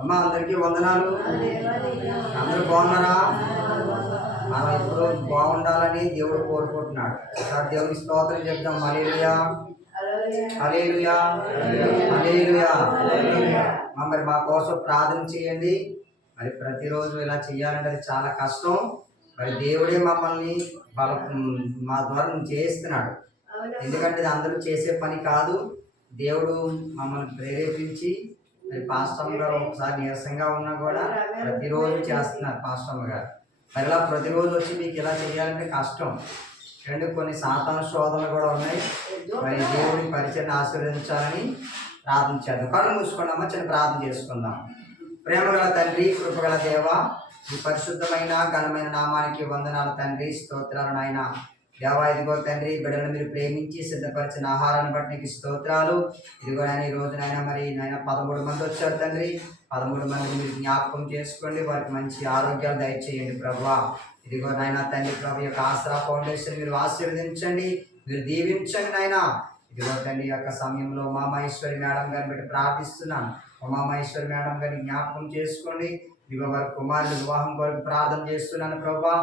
అమ్మా అందరికీ వందనాలు. అందరూ బాగున్నారా? మనం ఎప్పుడు బాగుండాలని దేవుడు కోరుకుంటున్నాడు. దేవుని స్తోత్రం చెప్తాం. హల్లెలూయా, హల్లెలూయా, హల్లెలూయా. మరి మా కోసం ప్రార్థన చేయండి. మరి ప్రతిరోజు ఇలా చేయాలంటే అది చాలా కష్టం. మరి దేవుడే మమ్మల్ని మా ద్వారా చేస్తున్నాడు. ఎందుకంటే ఇది అందరూ చేసే పని కాదు. దేవుడు మమ్మల్ని ప్రేరేపించి మరి పాస్టమ్ గారు ఒకసారి నీరసంగా ఉన్నా కూడా ప్రతిరోజు చేస్తున్నారు పాస్టమ్ గారు. మరి ఇలా ప్రతిరోజు వచ్చి మీకు ఇలా చేయాలంటే కష్టం. రెండు కొన్ని సాతాను శోధనలు కూడా ఉన్నాయి. మరి దేవుడి పరిచయాన్ని ఆశీర్వదించాలని ప్రార్థన చేద్దాం. కళ్ళు మూసుకున్నామా, చిన్న ప్రార్థన చేసుకుందాం. ప్రేమగల తండ్రి, కృపగల దేవ, ఈ పరిశుద్ధమైన ఘనమైన నామానికి వందనాలు తండ్రి. స్తోత్రాలు నాయన. దేవా, ఇదిగో తండ్రి, బిడ్డలను మీరు ప్రేమించి సిద్ధపరిచిన ఆహారాన్ని బట్టి నీకు స్తోత్రాలు. ఇదిగో నాయన, ఈ రోజు నాయన మరి నాయన 13 మంది వచ్చారు తండ్రి. 13 మందిని మీరు జ్ఞాపకం చేసుకోండి. వారికి మంచి ఆరోగ్యాలు దయచేయండి ప్రభువా. ఇదిగో నాయన తండ్రి, ప్రభు యొక్క ఆసరా ఫౌండేషన్ మీరు ఆశీర్వదించండి, మీరు దీవించండి నాయన. ఇదిగో తండ్రి, యొక్క సమయంలో ఉమామహేశ్వరి మేడం గారిని బట్టి ప్రార్థిస్తున్నాను. ఉమామహేశ్వరి మేడం గారిని జ్ఞాపకం చేసుకోండి. ఇదిగో వారి కుమారుని వివాహం కొరకు ప్రార్థన చేస్తున్నాను ప్రభువా.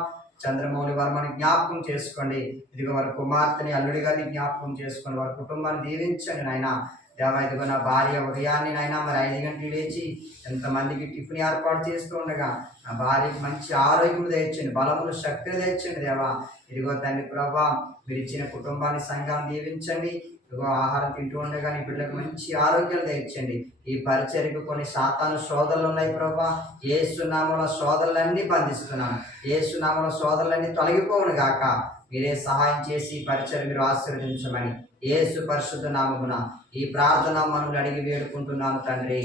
చంద్రమౌళి వర్మని జ్ఞాపకం చేసుకోండి. ఇదిగో వారి కుమార్తెని అల్లుడి గారిని జ్ఞాపకం చేసుకోండి. వారి కుటుంబాన్ని దీవించండి నాయన. దేవా, ఇదిగో నా భార్య ఉదయాన్నే నాయన మరి 5 గంటలు లేచి ఎంతమందికి టిఫిన్ ఏర్పాటు చేస్తూ ఉండగా నా భార్యకి మంచి ఆరోగ్యం తెచ్చండి, బలములు శక్తిని తెచ్చండి దేవా. ఇదిగో తండ్రి ప్రభా, మీరు ఇచ్చిన కుటుంబాన్ని సంఘాన్ని దీవించండి. ఇదిగో ఆహారం తింటూ ఉండగా నీ బిడ్డలకు మంచి ఆరోగ్యాలు తెచ్చండి. ఈ పరిచర్యకు కొన్ని సాతాను శోధనలు ఉన్నాయి ప్రభా. యేసు నామములో శోధనలన్నీ బంధిస్తున్నాను. యేసు నామములో శోధనలన్నీ తొలగిపోవును గాక. మీరే సహాయం చేసి ఈ పరిచర్య మీరు ఆశీర్వదించమని యేసు పరిశుద్ధ నామమున ఈ ప్రార్థన మనల్ని అడిగి వేడుకుంటున్నాను తండ్రి.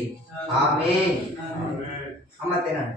ఆమేన్. అమ్మ తినండి.